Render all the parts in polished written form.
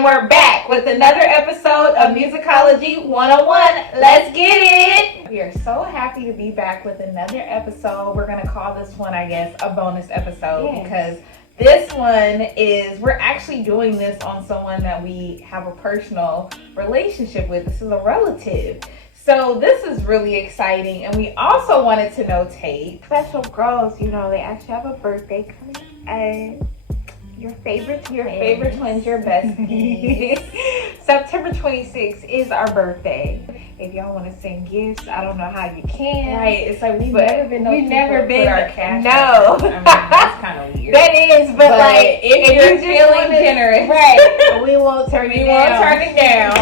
And we're back with another episode of Musicology 101. Let's get it! We are so happy to be back with another episode. We're going to call this one, I guess, a bonus episode because this one is, we're actually doing this on someone that we have a personal relationship with. This is a relative. So this is really exciting, and we also wanted to notate special girls, you know, they actually have a birthday coming, and your favorite twins, your besties. September 26th is our birthday. If y'all want to send gifts, I don't know how you can. Right, it's like we've never been our cash. No, I mean, that's kind of weird. That is, but like if you're feeling generous, right? We won't turn it down.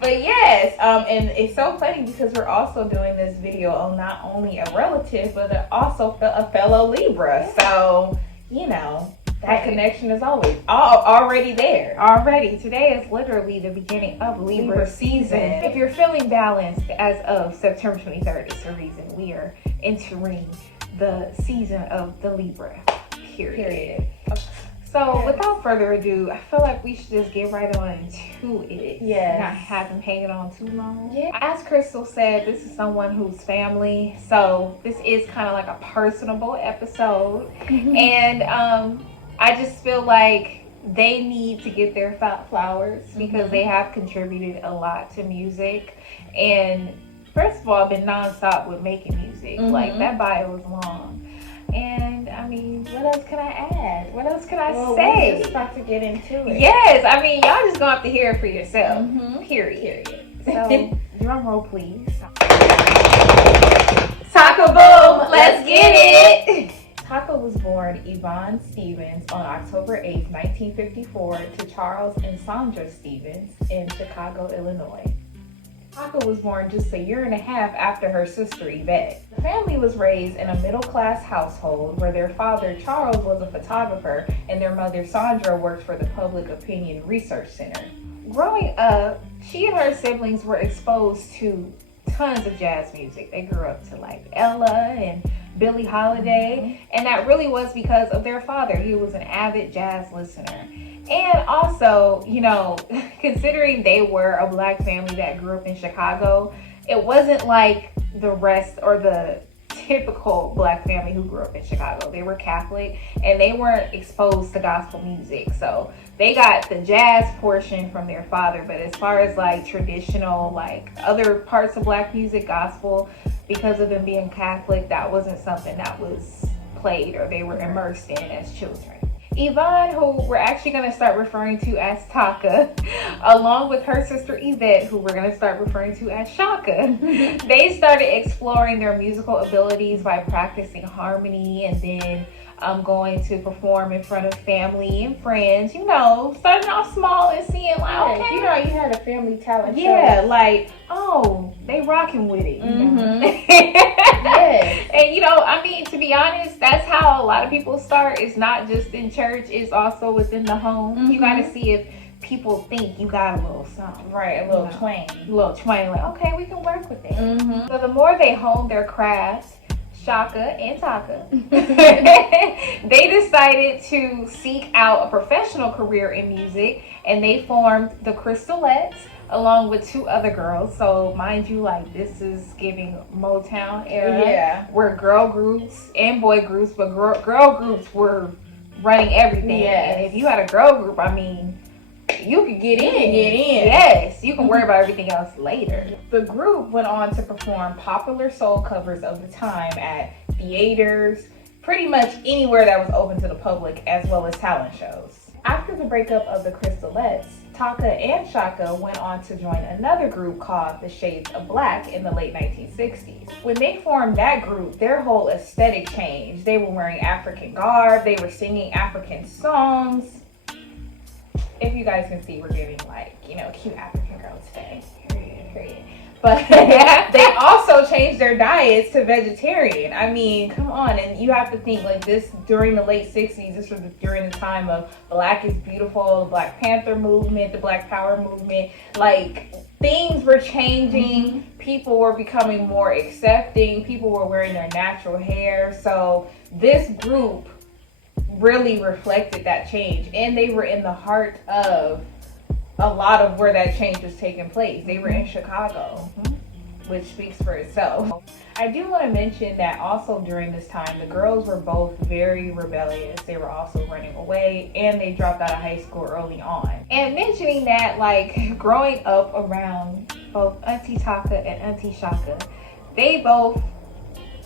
But yes, and it's so funny because we're also doing this video on not only a relative, but also a fellow Libra. So, you know, that connection is already there. Already. Today is literally the beginning of Libra season. If you're feeling balanced as of September 23rd, it's the reason we are entering the season of the Libra period. So without further ado, I feel like we should just get right on into it. Yes. Not have them hanging on too long. Yeah. As Crystal said, this is someone who's family. So this is kind of like a personable episode. And I just feel like they need to get their flowers because they have contributed a lot to music. And first of all, been nonstop with making music. Like that bio is long. And I mean, what else can I add? What else can I say? We're just about to get into it. Yes, I mean, y'all just gonna have to hear it for yourself. Period. So, drum roll, please. Taka boom, let's get it. Taka was born Yvonne Stevens on October 8th, 1954 to Charles and Sandra Stevens in Chicago, Illinois. Taka was born just a year and a half after her sister Yvette. The family was raised in a middle-class household where their father Charles was a photographer and their mother Sandra worked for the Public Opinion Research Center. Growing up, she and her siblings were exposed to tons of jazz music. They grew up to like Ella and Billie Holiday, and that really was because of their father. He was an avid jazz listener. And also, you know, considering they were a black family that grew up in Chicago, it wasn't like the rest or the typical black family who grew up in Chicago. They were Catholic and they weren't exposed to gospel music. So they got the jazz portion from their father. But as far as like traditional, like other parts of black music, gospel, because of them being Catholic, that wasn't something that was played or they were immersed in as children. Yvonne, who we're actually going to start referring to as Taka, along with her sister Yvette, who we're going to start referring to as Shaka, they started exploring their musical abilities by practicing harmony and then going to perform in front of family and friends, you know, starting off small and seeing like, okay. You know, you had a family talent show. Yeah, like, oh, they rocking with it. Yes. And, you know, I mean, to be honest, that's how a lot of people start. It's not just in church, it's also within the home. You got to see if people think you got a little something. Right, a little twang. A little twang, like, okay, we can work with it. So the more they honed their craft, Shaka and Taka, they decided to seek out a professional career in music, and they formed the Crystalettes along with two other girls. So mind you, like, this is giving Motown era, where girl groups and boy groups, but girl groups were running everything. And if you had a girl group, I mean, you could get in. Yes, you can worry about everything else later. The group went on to perform popular soul covers of the time at theaters, pretty much anywhere that was open to the public, as well as talent shows. After the breakup of the Crystalettes, Taka and Shaka went on to join another group called the Shades of Black in the late 1960s. When they formed that group, their whole aesthetic changed. They were wearing African garb, they were singing African songs. If you guys can see, we're giving like, you know, cute African girl today. Period. But they also changed their diets to vegetarian. I mean, come on. And you have to think like this during the late 60s, this was during the time of Black is Beautiful, the Black Panther movement, the Black Power movement. Like, things were changing. People were becoming more accepting. People were wearing their natural hair. So this group really reflected that change. And they were in the heart of a lot of where that change was taking place. They were in Chicago, which speaks for itself. I do want to mention that also during this time, the girls were both very rebellious. They were also running away, and they dropped out of high school early on. And mentioning that, like, growing up around both Auntie Taka and Auntie Shaka, they both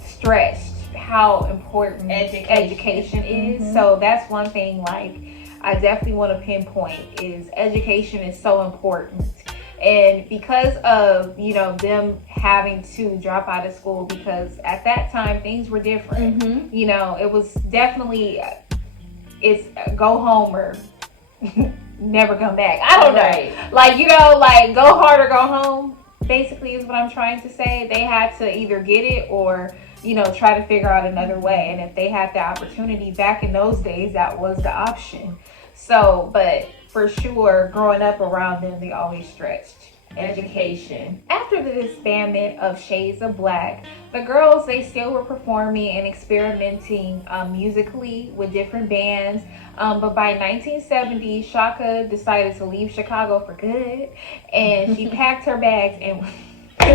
stressed how important education is. So that's one thing, like, I definitely want to pinpoint is education is so important. And because of, you know, them having to drop out of school, because at that time things were different. You know, it was definitely, it's go home or never come back. I don't know. Like, you know, like go hard or go home, basically is what I'm trying to say. They had to either get it or, you know, try to figure out another way. And if they had the opportunity back in those days, that was the option. So, but for sure, growing up around them, they always stretched education. After the disbandment of Shades of Black, the girls, they still were performing and experimenting musically with different bands. But by 1970, Shaka decided to leave Chicago for good, and she packed her bags and she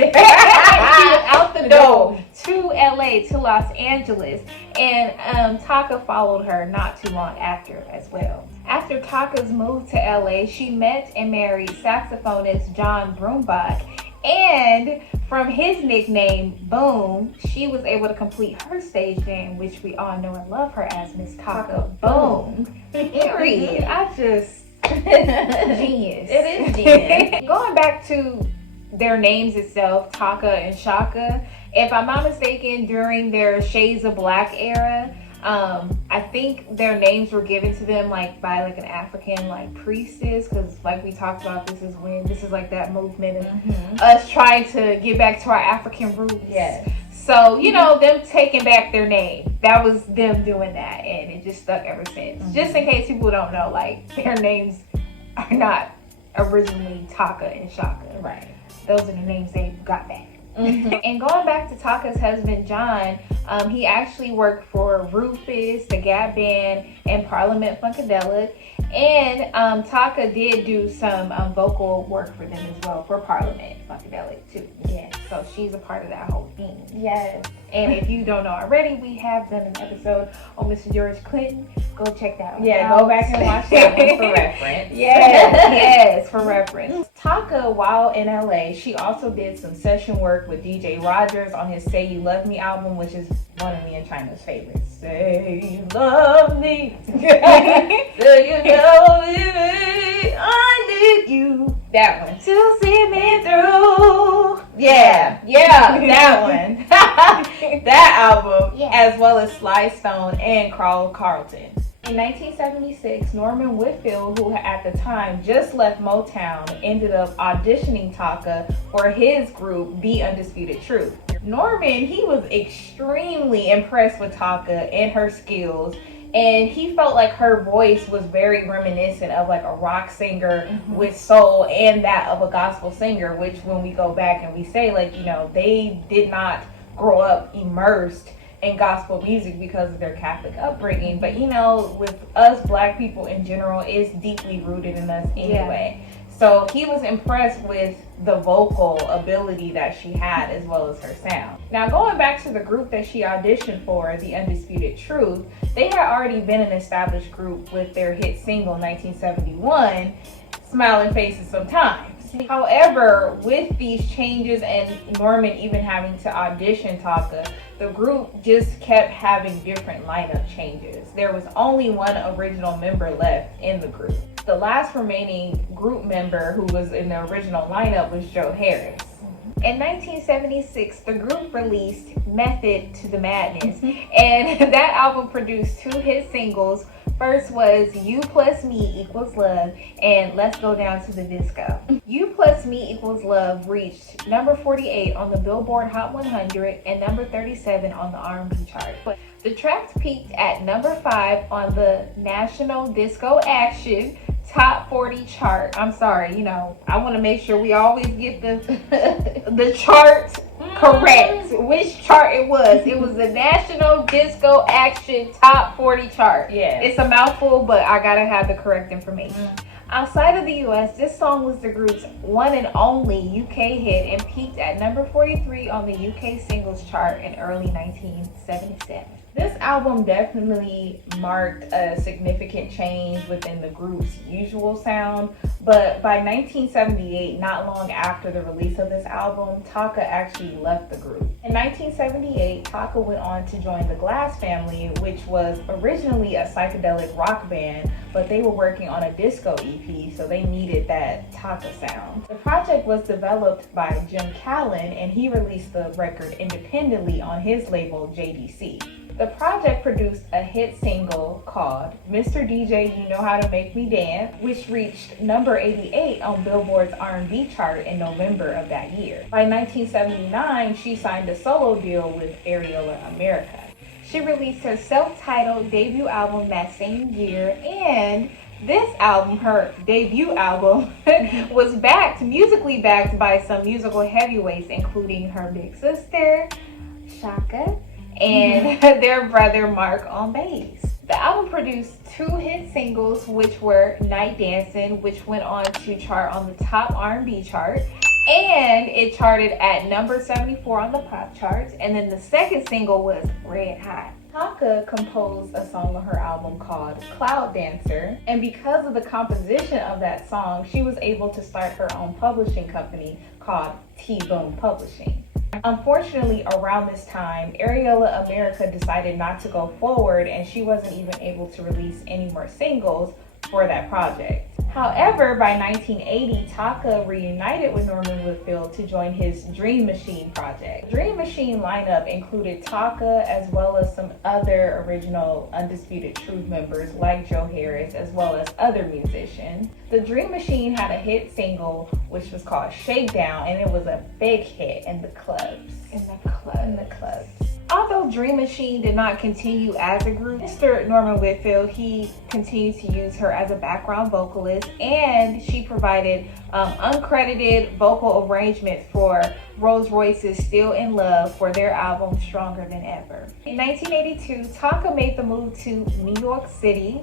was out the door to LA, to Los Angeles, and Taka followed her not too long after as well. After Taka's move to LA, she met and married saxophonist John Broombach, and from his nickname Boom, she was able to complete her stage name, which we all know and love her as Miss Taka Boom. Period. I just genius. It is genius. Going back to their names itself, Taka and Shaka, if I'm not mistaken, during their Shades of Black era, I think their names were given to them like by like an African like priestess, because like we talked about, this is like that movement of us trying to get back to our African roots. Yes. So, you know, them taking back their name, that was them doing that, and it just stuck ever since. Just in case people don't know, like, their names are not originally Taka and Shaka. Right. Those are the names they got back. And going back to Taka's husband, John, he actually worked for Rufus, the Gap Band, and Parliament Funkadelic. And Taka did do some vocal work for them as well, for Parliament Funkadelic too. Yeah, so she's a part of that whole thing. Yes. And if you don't know already, we have done an episode on Mr. George Clinton. Go check that one out. Go back and watch that one for reference. Yes, for reference. Taka, while in LA, she also did some session work with DJ Rogers on his Say You Love Me album, which is one of me and China's favorites. Say you love me. Say you love me. I need you. That one. To see me through. Yeah, that one. That album, as well as Sly Stone and Carl Carlton. In 1976, Norman Whitfield, who at the time just left Motown, ended up auditioning Taka for his group, The Undisputed Truth. Norman, he was extremely impressed with Taka and her skills, and he felt like her voice was very reminiscent of like a rock singer with soul and that of a gospel singer, which when we go back and we say, like, you know, they did not grow up immersed in gospel music because of their Catholic upbringing, but you know, with us Black people in general, it's deeply rooted in us anyway. So he was impressed with the vocal ability that she had as well as her sound. Now, going back to the group that she auditioned for, The Undisputed Truth, they had already been an established group with their hit single 1971, Smiling Faces Sometimes. However, with these changes and Norman even having to audition Taka, the group just kept having different lineup changes. There was only one original member left in the group. The last remaining group member who was in the original lineup was Joe Harris. In 1976, the group released Method to the Madness, and that album produced 2 hit singles. First was You Plus Me Equals Love and Let's Go Down to the Disco. You Plus Me Equals Love reached number 48 on the Billboard Hot 100 and number 37 on the R&B chart. The tracks peaked at number 5 on the National Disco Action Top 40 chart. I'm sorry, you know, I want to make sure we always get the chart correct which chart it was. It was the National Disco Action Top 40 chart. Yeah. It's a mouthful, but I gotta have the correct information. Outside of the US, this song was the group's one and only UK hit and peaked at number 43 on the UK singles chart in early 1977. This album definitely marked a significant change within the group's usual sound, but by 1978, not long after the release of this album, Taka actually left the group. In 1978, Taka went on to join the Glass Family, which was originally a psychedelic rock band, but they were working on a disco EP, so they needed that Taka sound. The project was developed by Jim Callan, and he released the record independently on his label JDC. The project produced a hit single called Mr. DJ You Know How to Make Me Dance, which reached number 88 on Billboard's R&B chart in November of that year. By 1979, she signed a solo deal with Areola America. She released her self-titled debut album that same year, and this album, her debut album, was musically backed by some musical heavyweights, including her big sister, Taka, and their brother Mark on bass. The album produced 2 hit singles, which were Night Dancin', which went on to chart on the top R&B chart, and it charted at number 74 on the pop charts, and then the second single was Red Hot. Taka composed a song on her album called Cloud Dancer, and because of the composition of that song, she was able to start her own publishing company called T-Boom Publishing. Unfortunately, around this time, Areola America decided not to go forward, and she wasn't even able to release any more singles for that project. However, by 1980, Taka reunited with Norman Whitfield to join his Dream Machine project. The Dream Machine lineup included Taka as well as some other original Undisputed Truth members like Joe Harris, as well as other musicians. The Dream Machine had a hit single which was called Shakedown, and it was a big hit in the clubs. Although Dream Machine did not continue as a group, Mr. Norman Whitfield, he continued to use her as a background vocalist, and she provided uncredited vocal arrangements for Rolls Royce's Still in Love for their album Stronger Than Ever. In 1982, Taka made the move to New York City,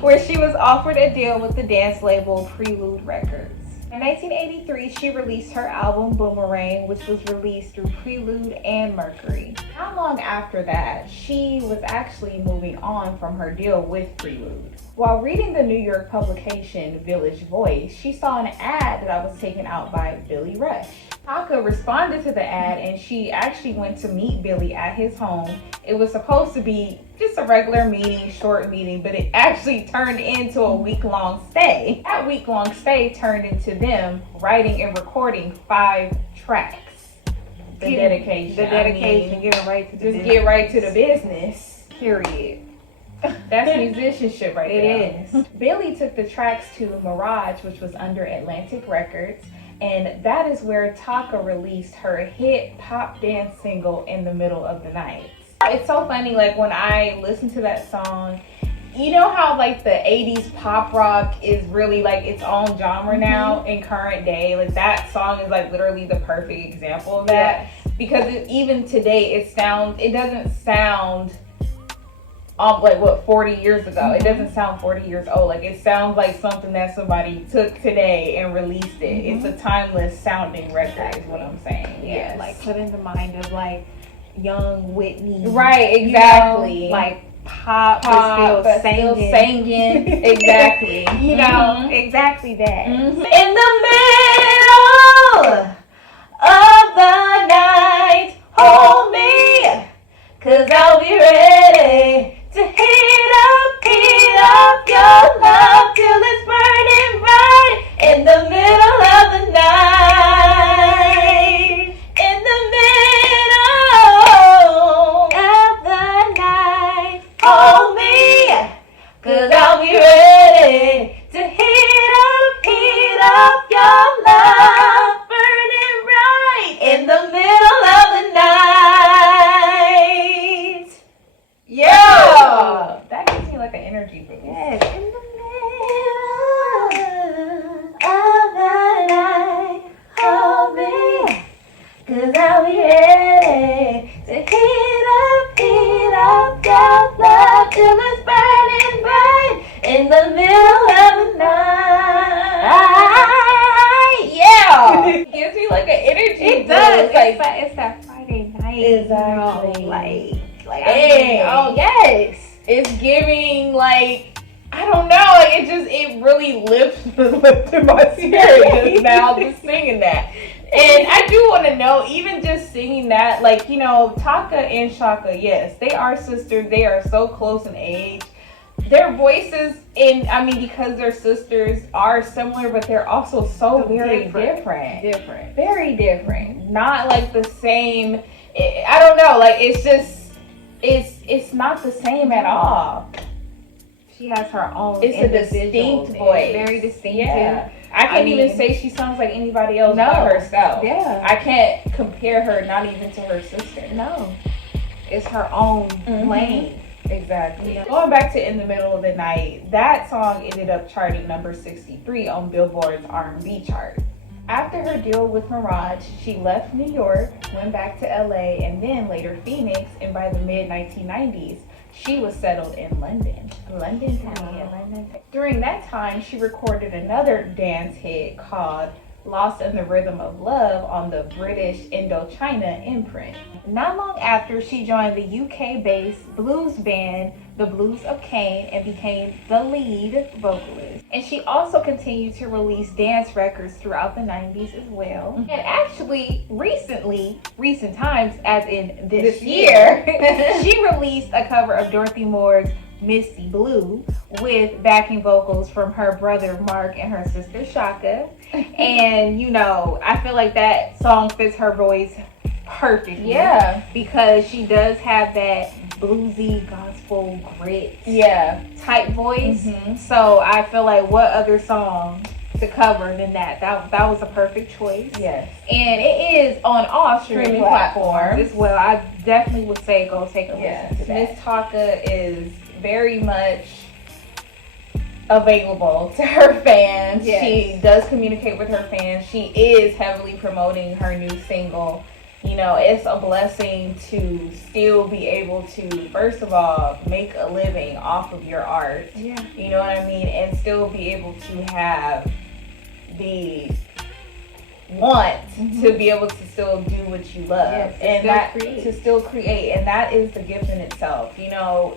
where she was offered a deal with the dance label Prelude Records. In 1983, she released her album Boomerang, which was released through Prelude and Mercury. Not long after that, she was actually moving on from her deal with Prelude. While reading the New York publication Village Voice, she saw an ad that was taken out by Billy Rush. Taka responded to the ad, and she actually went to meet Billy at his home. It was supposed to be just a regular meeting, short meeting, but it actually turned into a week-long stay. That week-long stay turned into them writing and recording 5 tracks. The dedication, get right to the business. Get right to the business, period. That's musicianship right there. It is. Billy took the tracks to Mirage, which was under Atlantic Records, and that is where Taka released her hit pop dance single In the Middle of the Night. It's so funny, like when I listen to that song, you know how like the 80s pop rock is really like its own genre now in current day? Like that song is like literally the perfect example of that. Yes. Because even today it doesn't sound like what 40 years ago. It doesn't sound 40 years old. Like it sounds like something that somebody took today and released it. It's a timeless sounding record is what I'm saying. Yeah, like put in the mind of like young Whitney. Right, exactly. You know, like pop but still singing. Exactly. You know, exactly that. In the middle of the night, hold me, 'cause I'll be ready to heat up your love till it's burning bright. In the middle of the night, in the middle of the night, hold me, 'cause I'll be ready to heat up your love, burning bright in the middle of the night. Yeah, that gives me like an energy boost. Yes. In the middle of the night, hold me, 'cause I'll be energy. It does. Like, It's that Friday night. Exactly. You know, like Dang. oh yes. It's giving like, I don't know, like it really lifted my spirit just now just singing that. And I do want to know, even just singing that, like, you know, Taka and Shaka, yes, they are sisters. They are so close in age. Their voices, because they're sisters, are similar, but they're also so very different. Very different. Not like the same. I don't know. Like, it's just, it's not the same at all. She has her own. It's a distinct voice. Very distinctive. Yeah. I can't even say she sounds like anybody else but herself. Yeah. I can't compare her, not even to her sister. No. It's her own lane. Exactly. Yeah. Going back to In the Middle of the Night, that song ended up charting number 63 on Billboard's R&B chart. After her deal with Mirage, she left New York, went back to LA, and then later Phoenix, and by the mid-1990s, she was settled in London. London. During that time, she recorded another dance hit called Lost in the Rhythm of Love on the British Indochina imprint. Not long after, she joined the UK-based blues band, The Blues of Cain, and became the lead vocalist. And she also continued to release dance records throughout the 90s as well. And actually, recent times, as in this year, she released a cover of Dorothy Moore's Misty Blue with backing vocals from her brother Mark and her sister Shaka. And, you know, I feel like that song fits her voice perfectly. Yeah. Because she does have that bluesy gospel grit type voice. So I feel like what other song to cover than that? That was a perfect choice. Yes. And it is on all streaming platforms as well. I definitely would say go take a listen to that. Miss Taka is very much available to her fans. Yes. She does communicate with her fans. She is heavily promoting her new single. You know, it's a blessing to still be able to, first of all, make a living off of your art. Yeah. You know what I mean? And still be able to have the want to be able to still do what you love. Yes, to still create. And that is the gift in itself. You know,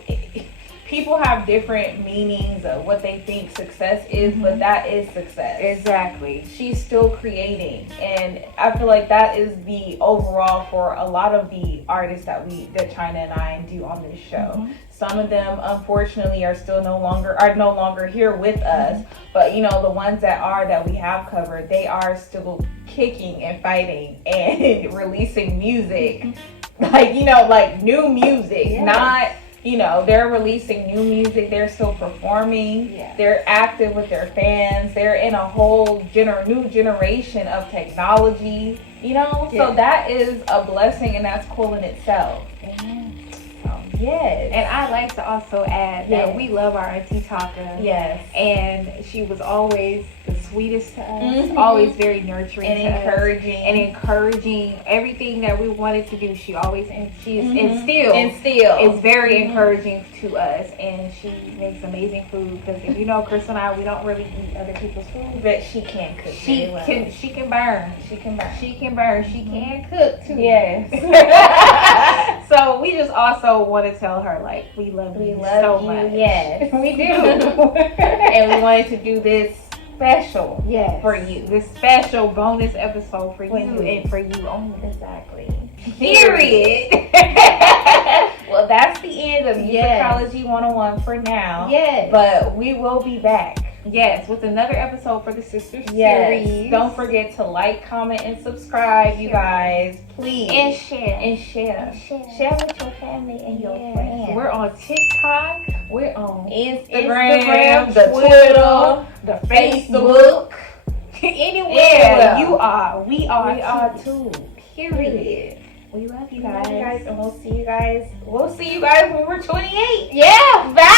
people have different meanings of what they think success is, but that is success. Exactly. She's still creating, and I feel like that is the overall for a lot of the artists that Chyna and I do on this show. Some of them, unfortunately, are no longer here with us, but you know, the ones that we have covered, they are still kicking and fighting and releasing music, like, you know, like new music, not. You know, they're releasing new music. They're still performing. Yeah. They're active with their fans. They're in a whole new generation of technology. You know, so that is a blessing, and that's cool in itself. Yes. And I like to also add that we love our Auntie Taka. Yes. And she was always the sweetest to us, always very nurturing and to encouraging. Us, and encouraging everything that we wanted to do. She always, and she's and still is very encouraging to us. And she makes amazing food, because if you know Chris and I, we don't really eat other people's food. But she can cook. She can burn. She can cook too. Yes. So we just also want to tell her, like, we love you so much. Yes, we do. And we wanted to do this special for you. This special bonus episode for you and for you only. Exactly. Period. Well, that's the end of Musicology 101 for now. Yes. But we will be back. Yes, with another episode for the Sisters series. Don't forget to like, comment, and subscribe, you guys. Please. And share. Share with your family and your friends. We're on TikTok. We're on Instagram, the Twitter, the Facebook. Anywhere you are, we are too. Period. We love you guys. And we'll see you guys when we're 28. Yeah, bye.